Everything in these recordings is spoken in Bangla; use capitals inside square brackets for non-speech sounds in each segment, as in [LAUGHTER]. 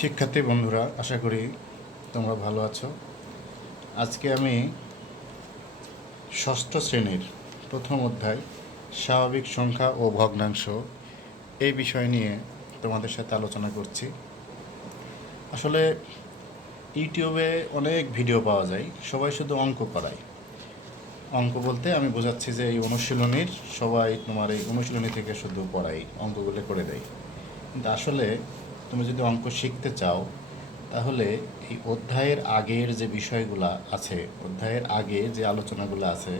শিক্ষার্থী বন্ধুরা, আশা করি তোমরা ভালো আছো। আজকে আমি ষষ্ঠ শ্রেণির প্রথম অধ্যায়, স্বাভাবিক সংখ্যা ও ভগ্নাংশ এই বিষয় নিয়ে তোমাদের সাথে আলোচনা করছি। আসলে ইউটিউবে অনেক ভিডিও পাওয়া যায়, সবাই শুধু অঙ্ক করায়। অঙ্ক বলতে আমি বোঝাচ্ছি যে এই অনুশীলনীর সবাই তোমার এই অনুশীলনী থেকে শুধু পড়াই অঙ্কগুলো করে দেয়। কিন্তু আসলে তুমি যদি অঙ্ক শিখতে চাও, তাহলে এই অধ্যায়ের আগের যে বিষয়গুলো আছে, অধ্যায়ের আগে যে আলোচনাগুলো আছে,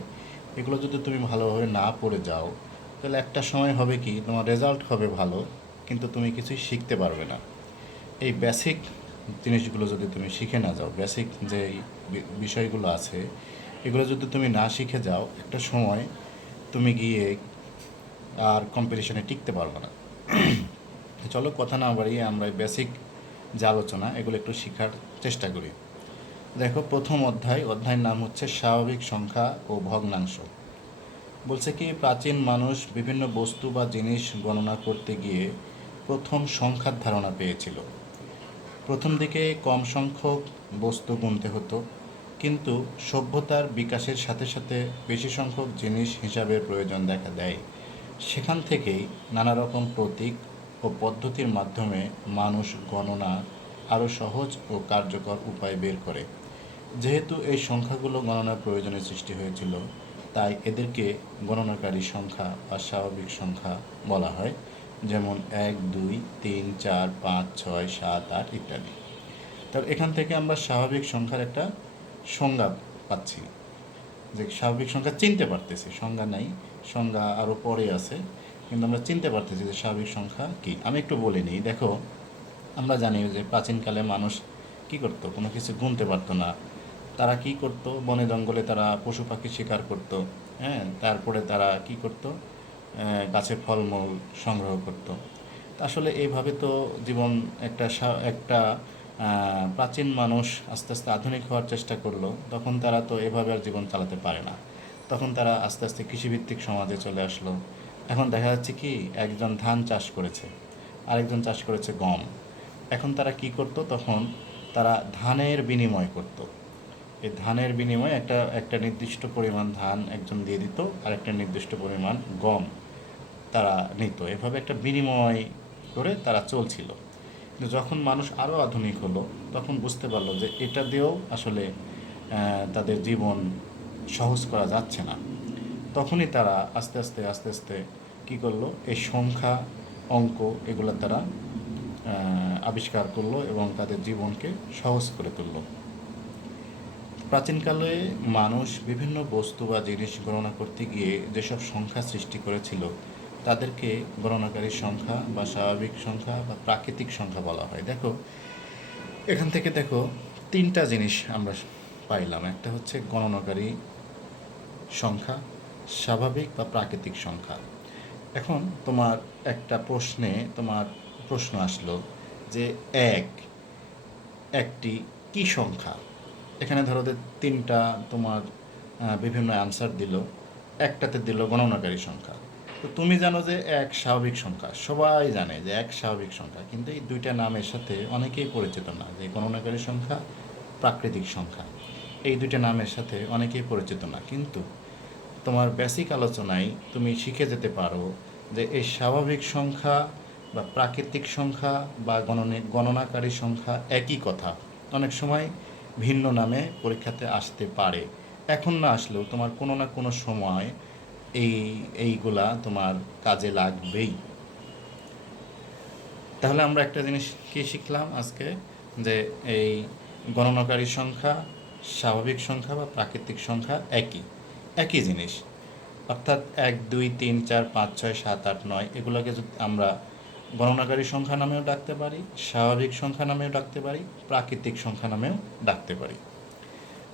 এগুলো যদি তুমি ভালোভাবে না পড়ে যাও, তাহলে একটা সময় হবে কি, তোমার রেজাল্ট হবে ভালো, কিন্তু তুমি কিছুই শিখতে পারবে না। এই বেসিক জিনিসগুলো যদি তুমি শিখে না যাও বেসিক যে বিষয়গুলো আছে, এগুলো যদি তুমি না শিখে যাও, একটা সময় তুমি গিয়ে আর কম্পিটিশনে টিকতে পারবে না। চলো কথা না বাড়িয়ে আমরা বেসিক যে আলোচনা, এগুলো একটু শেখার চেষ্টা করি। দেখো, প্রথম অধ্যায়, অধ্যায়ের নাম হচ্ছে স্বাভাবিক সংখ্যা ও ভগ্নাংশ। বলছে কি, প্রাচীন মানুষ বিভিন্ন বস্তু বা জিনিস গণনা করতে গিয়ে প্রথম সংখ্যার ধারণা পেয়েছিল। প্রথম দিকে কম সংখ্যক বস্তু গুনতে হতো, কিন্তু সভ্যতার বিকাশের সাথে সাথে বেশি সংখ্যক জিনিস হিসাবে প্রয়োজন দেখা দেয়। সেখান থেকেই নানা রকম প্রতীক ও পদ্ধতির মাধ্যমে মানুষ গণনা আরও সহজ ও কার্যকর উপায় বের করে। যেহেতু এই সংখ্যাগুলো গণনার প্রয়োজনের সৃষ্টি হয়েছিল, তাই এদেরকে গণনাকারী সংখ্যা বা স্বাভাবিক সংখ্যা বলা হয়, যেমন এক, দুই, তিন, চার, পাঁচ, ছয়, সাত, আট ইত্যাদি। তবে এখান থেকে আমরা স্বাভাবিক সংখ্যার একটা সংজ্ঞা পাচ্ছি। যে স্বাভাবিক সংখ্যা চিনতে পারতেছি, সংজ্ঞা নাই, সংজ্ঞা আরও পরে আছে। কিন্তু আমরা চিনতে পারতেছি যে স্বাভাবিক সংখ্যা কি। আমি একটু বলে নিই, দেখো, আমরা জানি যে প্রাচীনকালে মানুষ কি করতো? কোনো কিছু গুনতে পারতো না। তারা কি করত? বনে জঙ্গলে তারা পশু পাখি শিকার করত হ্যাঁ? তারপরে তারা কি করত? গাছে ফলমূল সংগ্রহ করত। আসলে এইভাবে তো জীবন একটা একটা প্রাচীন মানুষ আস্তে আস্তে আধুনিক হওয়ার চেষ্টা করল, তখন তারা তো এভাবে আর জীবন চালাতে পারে না। তখন তারা আস্তে আস্তে কৃষিভিত্তিক সমাজে চলে আসলো। এখন দেখা যাচ্ছে কি একজন ধান চাষ করেছে, আরেকজন চাষ করেছে গম। এখন তারা কি করত? তখন তারা ধানের বিনিময় করত। এই ধানের বিনিময়ে একটা একটা নির্দিষ্ট পরিমাণ ধান একজন দিয়ে দিত আর একটা নির্দিষ্ট পরিমাণ গম তারা নিত। এভাবে একটা বিনিময় করে তারা চলছিল। কিন্তু যখন মানুষ আরও আধুনিক হলো, তখন বুঝতে পারল যে এটা দিয়েও আসলে তাদের জীবন সহজ করা যাচ্ছে না। তখনই তারা আস্তে আস্তে আস্তে আস্তে কী করল? এই সংখ্যা, অঙ্ক এগুলো তারা আবিষ্কার করল এবং তাদের জীবনকে সহজ করে তুললো। প্রাচীনকালে মানুষ বিভিন্ন বস্তু বা জিনিস গণনা করতে গিয়ে যেসব সংখ্যা সৃষ্টি করেছিল, তাদেরকে গণনাকারী সংখ্যা বা স্বাভাবিক সংখ্যা বা প্রাকৃতিক সংখ্যা বলা হয়। দেখো, এখান থেকে দেখো, তিনটা জিনিস আমরা পাইলাম। একটা হচ্ছে গণনাকারী সংখ্যা, স্বাভাবিক বা প্রাকৃতিক সংখ্যা। এখন তোমার একটা প্রশ্নে তোমার প্রশ্ন আসলো যে এক, একটি কি সংখ্যা? এখানে ধরো যে তিনটা তোমার বিভিন্ন অ্যান্সার দিল, একটাতে দিল গণনাকারী সংখ্যা। তো তুমি জানো যে এক স্বাভাবিক সংখ্যা, সবাই জানে যে এক স্বাভাবিক সংখ্যা, কিন্তু এই দুইটা নামের সাথে অনেকেই পরিচিত না যে গণনাকারী সংখ্যা, প্রাকৃতিক সংখ্যা। এই দুইটা নামের সাথে অনেকেই পরিচিত না, কিন্তু তোমার বেসিক আলোচনায় তুমি শিখে যেতে পারো যে এই স্বাভাবিক সংখ্যা বা প্রাকৃতিক সংখ্যা বা গণনে, গণনাকারী সংখ্যা একই কথা। অনেক সময় ভিন্ন নামে পরীক্ষাতে আসতে পারে। এখন না আসলেও তোমার কোনো না কোনো সময় এই, এইগুলা তোমার কাজে লাগবেই। তাহলে আমরা একটা জিনিস কি শিখলাম আজকে? যে এই গণনাকারী সংখ্যা, স্বাভাবিক সংখ্যা বা প্রাকৃতিক সংখ্যা একই। একই জিনিস। অর্থাৎ এক, দুই, তিন, চার, পাঁচ, ছয়, সাত, আট, নয়, এগুলোকে যদি আমরা গণনাকারী সংখ্যা নামেও ডাকতে পারি, স্বাভাবিক সংখ্যা নামেও ডাকতে পারি, প্রাকৃতিক সংখ্যা নামেও ডাকতে পারি।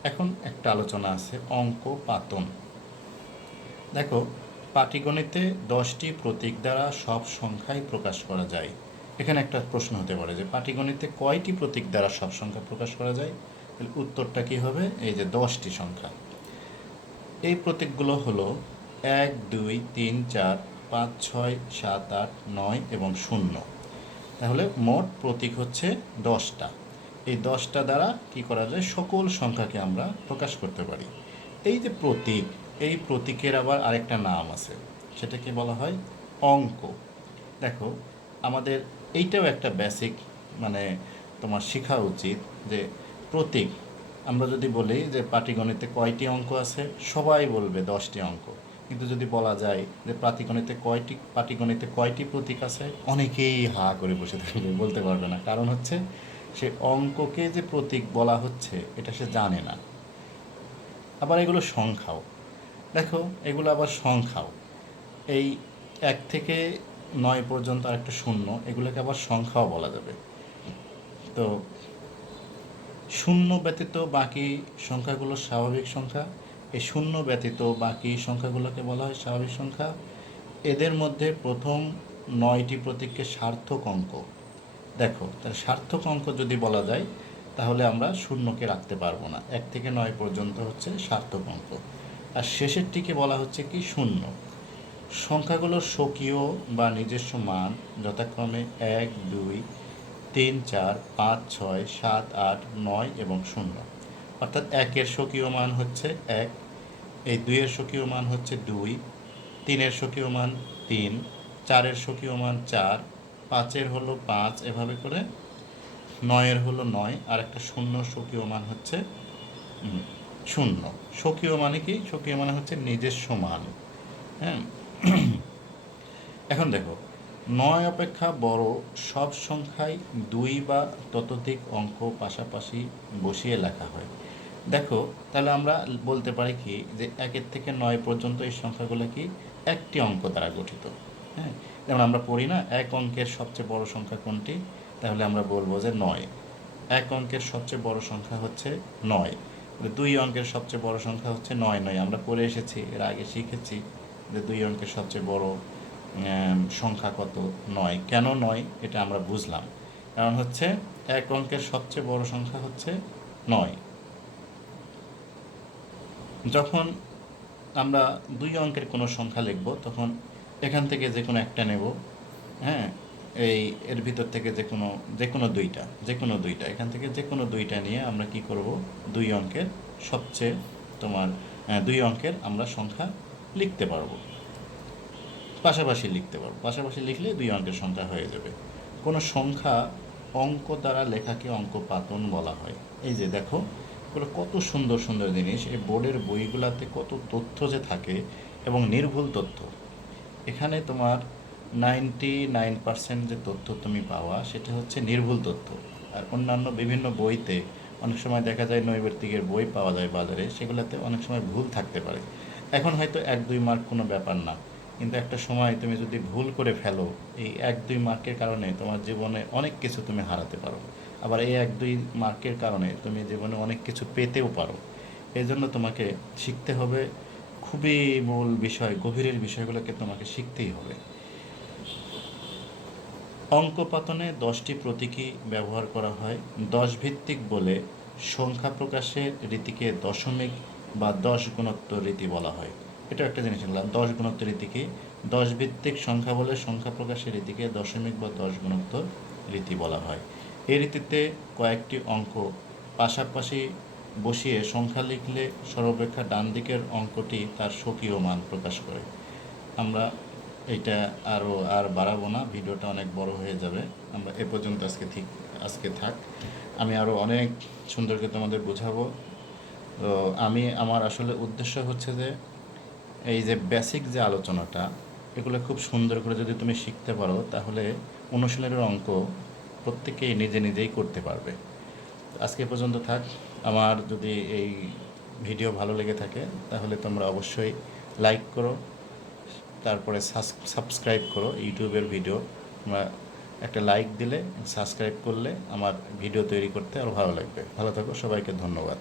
এখন একটা আলোচনা আছে, অঙ্ক পাতন। দেখো, পাটিগণিতে দশটি প্রতীক দ্বারা সব সংখ্যাই প্রকাশ করা যায়। এখানে একটা প্রশ্ন হতে পারে যে, পাটিগণিতে কয়টি প্রতীক দ্বারা সব সংখ্যা প্রকাশ করা যায়? তাহলে উত্তরটা কি হবে? এই যে দশটি সংখ্যা। এই প্রতীকগুলো হলো এক, দুই, তিন, চার, পাঁচ, ছয়, সাত, আট, নয় এবং শূন্য। তাহলে মোট প্রতীক হচ্ছে দশটা। এই দশটা দ্বারা কি করা যায়? সকল সংখ্যাকে আমরা প্রকাশ করতে পারি। এই যে প্রতীক, এই প্রতীকের আবার আরেকটা নাম আছে। সেটাকে বলা হয় অঙ্ক। দেখো, আমাদের এইটাও একটা বেসিক মানে তোমার শেখা উচিত যে প্রতীক আমরা যদি বলি যে পাটিগণিতে কয়টি অঙ্ক আছে? সবাই বলবে দশটি অঙ্ক। কিন্তু যদি বলা যায় যে পাটিগণিতে কয়টি পাটিগণিতে কয়টি প্রতীক আছে, অনেকেই হা করে বসে থাকবে, বলতে পারবে না। কারণ হচ্ছে, সে অঙ্ককে যে প্রতীক বলা হচ্ছে, এটা সে জানে না। আবার এগুলো সংখ্যাও। দেখো, এগুলো আবার সংখ্যাও। এই এক থেকে নয় পর্যন্ত আরেকটা শূন্য, এগুলোকে আবার সংখ্যাও বলা যাবে। তো শূন্য ব্যতীত বাকি সংখ্যাগুলো স্বাভাবিক সংখ্যা। এই শূন্য ব্যতীত বাকি সংখ্যাগুলোকে বলা হয় স্বাভাবিক সংখ্যা। এদের মধ্যে প্রথম নয়টি প্রতীককে সার্থক অঙ্ক। দেখো তাহলে সার্থক অঙ্ক যদি বলা যায়, তাহলে আমরা শূন্যকে রাখতে পারব না। এক থেকে নয় পর্যন্ত হচ্ছে সার্থক অঙ্ক। আর শেষেরটিকে বলা হচ্ছে কি? শূন্য। সংখ্যাগুলোর স্বকীয় বা নিজস্ব মান যথাক্রমে এক, দুই তিন চার পাঁচ ছয় সাত আট নয় এবং শূন্য। অর্থাৎ একের স্বকীয় মান হচ্ছে এক, এই দুইয়ের স্বকীয় মান হচ্ছে দুই, তিনের স্বকীয় মান তিন, চারের স্বকীয় মান চার, পাঁচের হলো পাঁচ এভাবে করে নয়ের হলো নয়, আর একটা শূন্য স্বকীয় মান হচ্ছে শূন্য। স্বকীয় মানে কি? স্বকীয় মানে হচ্ছে নিজস্ব সমান হ্যাঁ? [CLEARS THROAT] এখন দেখো নয় অপেক্ষা বড় সব সংখ্যাই দুই বা ততোধিক অঙ্ক পাশাপাশি বসিয়ে লেখা হয়। দেখো, তাহলে আমরা বলতে পারি কি যে একের থেকে নয় পর্যন্ত এই সংখ্যাগুলো কি একটি অঙ্ক দ্বারা গঠিত। হ্যাঁ? যেমন আমরা পড়ি না, এক অঙ্কের সবচেয়ে বড় সংখ্যা কোনটি? তাহলে আমরা বলব যে নয়। এক অঙ্কের সবচেয়ে বড় সংখ্যা হচ্ছে নয়। দুই অঙ্কের সবচেয়ে বড় সংখ্যা হচ্ছে নয় নয়। আমরা পড়ে এসেছি, এর আগে শিখেছি যে দুই অঙ্কের সবচেয়ে বড় সংখ্যা কত? নয়। কেন নয়? এটা আমরা বুঝলাম। কারণ হচ্ছে এক অঙ্কের সবচেয়ে বড় সংখ্যা হচ্ছে নয়। যখন আমরা দুই অঙ্কের কোনো সংখ্যা লিখব, তখন এখান থেকে যে কোনো একটা নেব। হ্যাঁ? এই এর ভিতর থেকে যে কোনো যে কোনো দুইটা, যে কোনো দুইটা। এখান থেকে যে কোনো দুইটা নিয়ে আমরা কি করব? দুই অঙ্কের সবচেয়ে তোমার দুই অঙ্কের আমরা সংখ্যা লিখতে পারব। পাশাপাশি লিখতে পারব। পাশাপাশি লিখলে দুই অঙ্কের সংখ্যা হয়ে যাবে। কোনো সংখ্যা অঙ্ক দ্বারা লেখাকে অঙ্ক পাতন বলা হয়। এই যে দেখো, এগুলো কত সুন্দর সুন্দর জিনিস। এই বোর্ডের বইগুলাতে কত তথ্য যে থাকে এবং নির্ভুল তথ্য। এখানে তোমার নাইনটি নাইন পার্সেন্ট যে তথ্য তুমি পাওয়া, সেটা হচ্ছে নির্ভুল তথ্য। আর অন্যান্য বিভিন্ন বইতে অনেক সময় দেখা যায় নৈবেত্তিকের বই পাওয়া যায় বাজারে, সেগুলোতে অনেক সময় ভুল থাকতে পারে। এখন হয়তো এক, দুই মার্ক কোনো ব্যাপার না। কিন্তু একটা সময় তুমি যদি ভুল করে ফেলো, এই এক দুই মার্কের কারণে তোমার জীবনে অনেক কিছু তুমি হারাতে পারো। আবার এই এক দুই মার্কের কারণে তুমি জীবনে অনেক কিছু পেতেও পারো। এই জন্য তোমাকে শিখতে হবে, খুবই মূল বিষয়, গভীরের বিষয়গুলোকে তোমাকে শিখতেই হবে। অঙ্কপাতনে দশটি প্রতীকী ব্যবহার করা হয়। দশ ভিত্তিক বলে সংখ্যা প্রকাশের রীতিকে দশমিক বা দশ গুণোত্তর রীতি বলা হয়। এটা একটা জিনিস বললাম দশ গুণোত্তর রীতিকে দশ ভিত্তিক সংখ্যা বলে সংখ্যা প্রকাশের রীতিকে দশমিক বা দশ গুণোত্তর রীতি বলা হয়। এই রীতিতে কয়েকটি অঙ্ক পাশাপাশি বসিয়ে সংখ্যা লিখলে সর্বাপেক্ষা ডান দিকের অঙ্কটি তার স্বকীয় মান প্রকাশ করে। আমরা এটা আরও আর বাড়াবো না, ভিডিওটা অনেক বড় হয়ে যাবে। আমরা এ পর্যন্ত আজকে ঠিক, আজকে থাক। আমি আরও অনেক সুন্দরকে তোমাদের বোঝাবো। তো আমি, আমার আসলে উদ্দেশ্য হচ্ছে যে এই যে বেসিক যে আলোচনাটা, এগুলো খুব সুন্দর করে যদি তুমি শিখতে পারো, তাহলে অনুশীলনের অঙ্ক প্রত্যেকেই নিজে নিজেই করতে পারবে। আজকে পর্যন্ত থাক। আমার যদি এই ভিডিও ভালো লেগে থাকে, তাহলে তোমরা অবশ্যই লাইক করো, তারপরে সাবস্ক্রাইব করো ইউটিউবের ভিডিও। তোমরা একটা লাইক দিলে সাবস্ক্রাইব করলে আমার ভিডিও তৈরি করতে আরও ভালো লাগবে। ভালো থাকো, সবাইকে ধন্যবাদ।